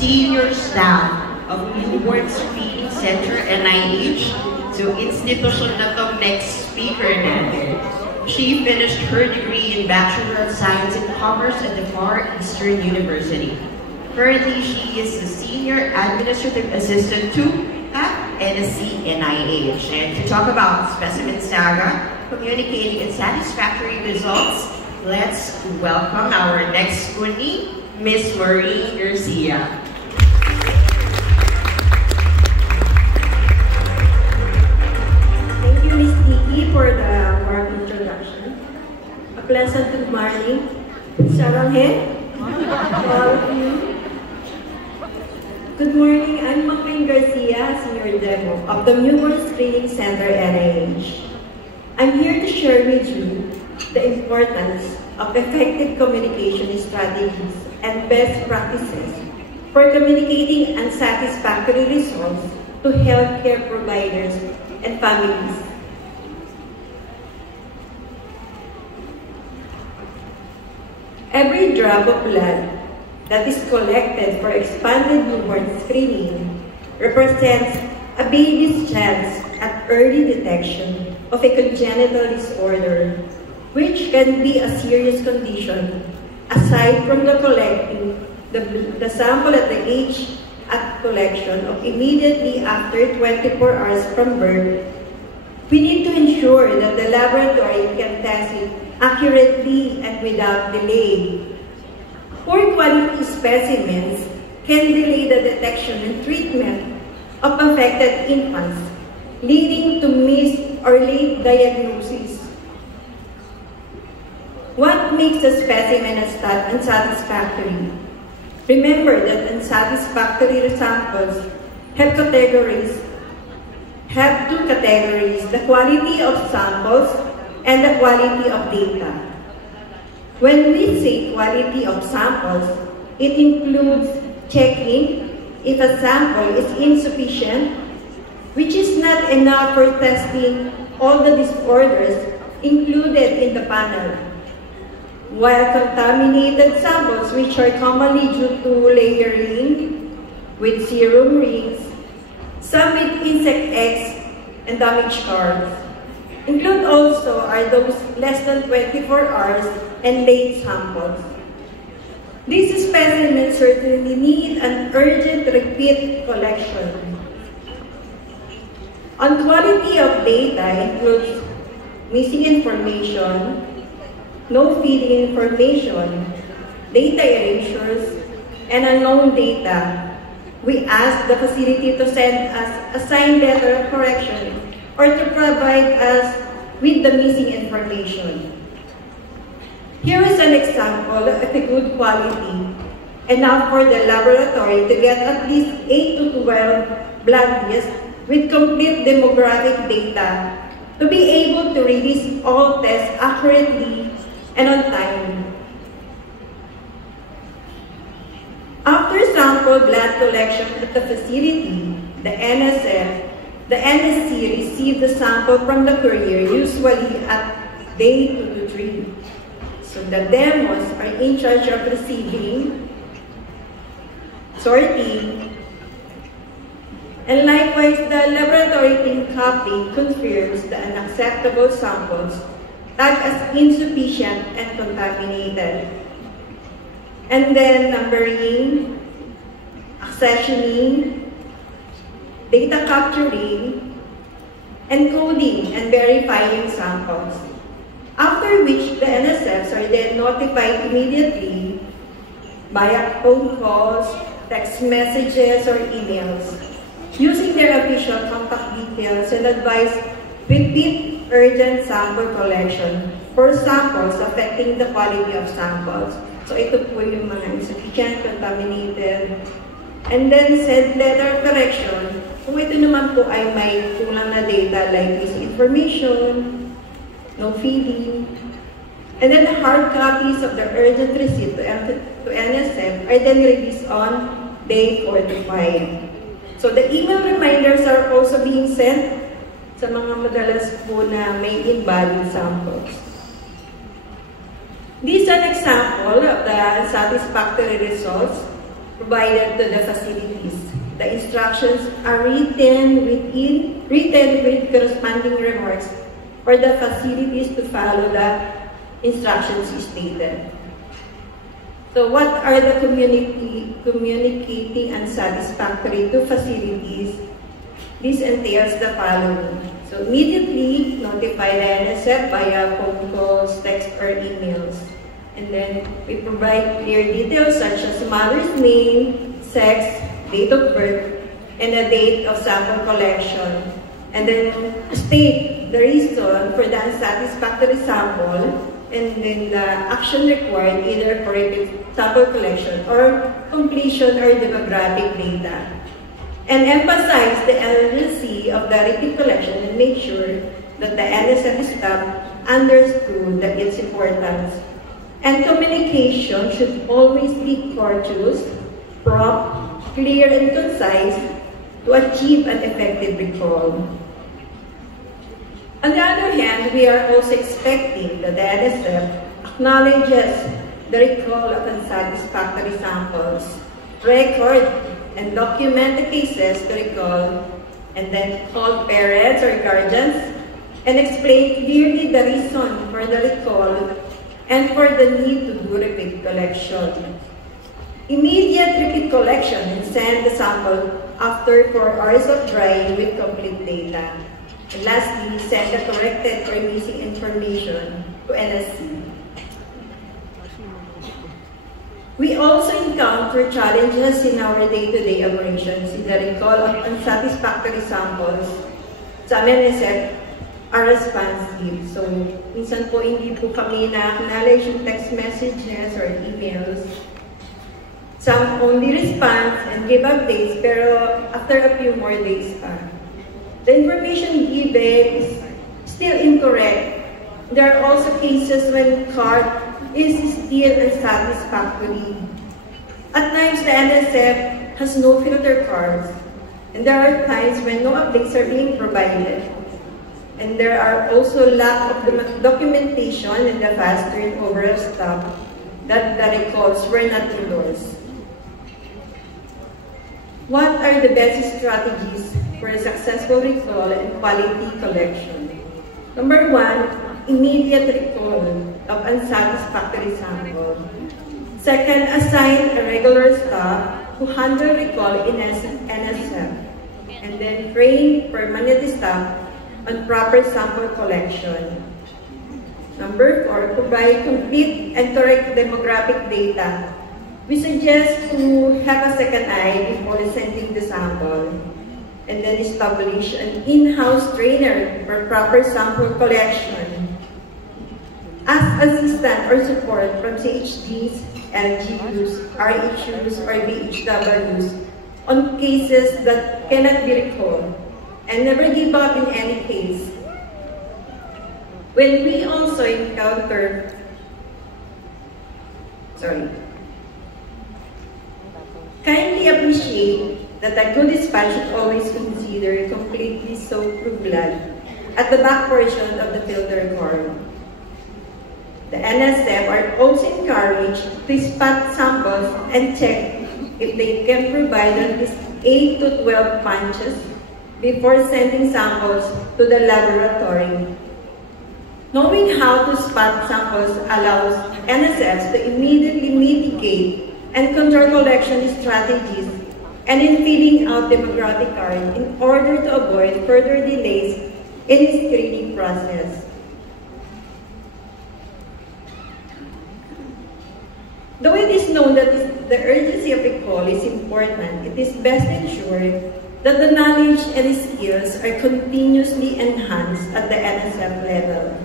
senior staff of Newborn Screening Center, NIH. So, institution na to next speaker natin. She finished her degree in Bachelor of Science in Commerce at the Far Eastern University. Currently, she is the Senior Administrative Assistant to NSC NIH. And to talk about Specimen Saga, communicating and satisfactory results, let's welcome our next Uni, Miss Maureen Garcia. Thank you, Miss Nikki, for the warm introduction. A pleasant good morning. Saranghe, all of you. Good morning, I'm Maureen Garcia, Senior Demo of the Newborn Screening Center, NIH. I'm here to share with you the importance of effective communication strategies and best practices for communicating unsatisfactory results to healthcare providers and families. Every drop of blood that is collected for expanded newborn screening represents a baby's chance at early detection of a congenital disorder, which can be a serious condition. Aside from the collecting the sample at the age at collection of immediately after 24 hours from birth, we need to ensure that the laboratory can test it accurately and without delay. Poor quality specimens can delay the detection and treatment of affected infants, leading to missed or late diagnosis. What makes the specimen unsatisfactory? Remember that unsatisfactory samples have two categories, the quality of samples and the quality of data. When we say quality of samples, it includes checking if a sample is insufficient, which is not enough for testing all the disorders included in the panel, while contaminated samples, which are commonly due to layering with serum rings, some with insect eggs and damaged cards. Include also are those less than 24 hours and late samples. These specimens certainly need an urgent repeat collection. On quality of data includes missing information, no feeding information, data erasures, and unknown data. We ask the facility to send us a signed letter of correction or to provide us with the missing information. Here is an example of a good quality, enough for the laboratory to get at least 8 to 12 blood tests with complete demographic data to be able to release all tests accurately and on time. After sample blood collection at the facility, the NSC received the sample from the courier, usually at day 2 to 3. So the demos are in charge of receiving, sorting, and likewise the laboratory team copy confirms the unacceptable samples tagged as insufficient and contaminated. And then numbering, accessioning, data capturing, encoding, and verifying samples. After which the NSFs are then notified immediately via phone calls, text messages, or emails, using their official contact details and advise repeat urgent sample collection for samples affecting the quality of samples. So ito po yung mga insufficient, contaminated, and then send letter of correction kung ito naman po ay may kulang na data like misinformation, no feeding, and then the hard copies of the urgent receipt to NSF are then released on day 4 to 5. So the email reminders are also being sent sa mga madalas po na may invalid samples. This is an example of the unsatisfactory results provided to the facilities. The instructions are written with corresponding remarks for the facilities to follow the instructions stated. So what are the communicating unsatisfactory to facilities? This entails the following. So immediately notify the NSF via phone calls, text, or emails. And then we provide clear details such as mother's name, sex, date of birth, and the date of sample collection. And then state the reason for the unsatisfactory sample, and then the action required either for sample collection or completion or demographic data. And emphasize the urgency of the repeat collection and make sure that the NSF staff understood its importance. And communication should always be courteous, prompt, clear, and concise to achieve an effective recall. On the other hand, we are also expecting that the NSF acknowledges the recall of unsatisfactory samples, record and document the cases to recall, and then call parents or guardians and explain clearly the reason for the recall and for the need to do repeat collection. Immediate repeat collection and send the sample after 4 hours of drying with complete data. And lastly, send the corrected or missing information to NSC. We also encounter challenges in our day-to-day operations in the recall of unsatisfactory samples. Some NSF are responsive. So, minsan po hindi po kami na-acknowledge yung text messages or emails. Some only respond and give updates, pero after a few more days pa. The information given is still incorrect. There are also cases when card is still unsatisfactory. At times, the NSF has no filter cards, and there are times when no updates are being provided. And there are also lack of documentation and the fast turnover of staff that the recalls were not endorsed. What are the best strategies for a successful recall and quality collection? Number 1, immediate recall of unsatisfactory sample. Second, assign a regular staff to handle recall in NSF. And then train permanent staff on proper sample collection. Number 4, provide complete and correct demographic data. We suggest to have a second eye before sending the sample. And then establish an in-house trainer for proper sample collection. Ask assistance or support from CHDs, LGUs, RHUs, or BHWs on cases that cannot be recalled, and never give up in any case. When we also encounter, kindly appreciate that a good dispatch should always consider completely soaked through blood at the back portion of the filter cord. The NSF are also encouraged to spot samples and check if they can provide at least 8 to 12 punches before sending samples to the laboratory. Knowing how to spot samples allows NSFs to immediately mitigate and control collection strategies and in filling out demographic cards in order to avoid further delays in the screening process. Though it is known that the urgency of recall is important, it is best ensured that the knowledge and skills are continuously enhanced at the NSF level.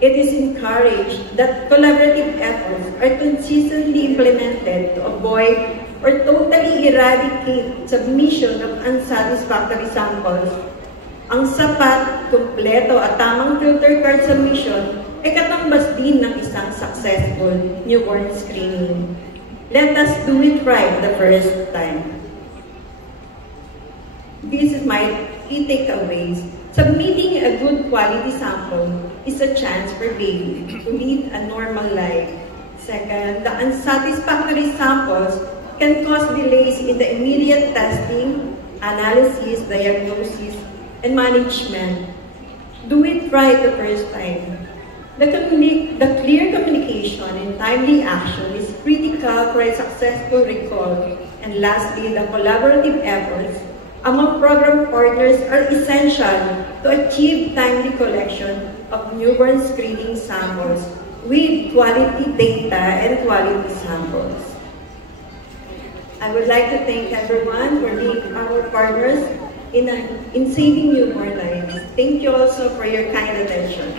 It is encouraged that collaborative efforts are consistently implemented to avoid or totally eradicate submission of unsatisfactory samples. Ang sapat, kumpleto at tamang filter card submission ay katumbas din ng isang successful newborn screening. Let us do it right the first time. This is my key takeaways. Submitting a good quality sample is a chance for baby to lead a normal life. Second, the unsatisfactory samples can cause delays in the immediate testing, analysis, diagnosis, and management. Do it right the first time. The clear communication and timely action is critical for a successful recall. And lastly, the collaborative efforts among program partners are essential to achieve timely collection of newborn screening samples with quality data and quality samples. I would like to thank everyone for being our partners in saving newborn lives. Thank you also for your kind attention.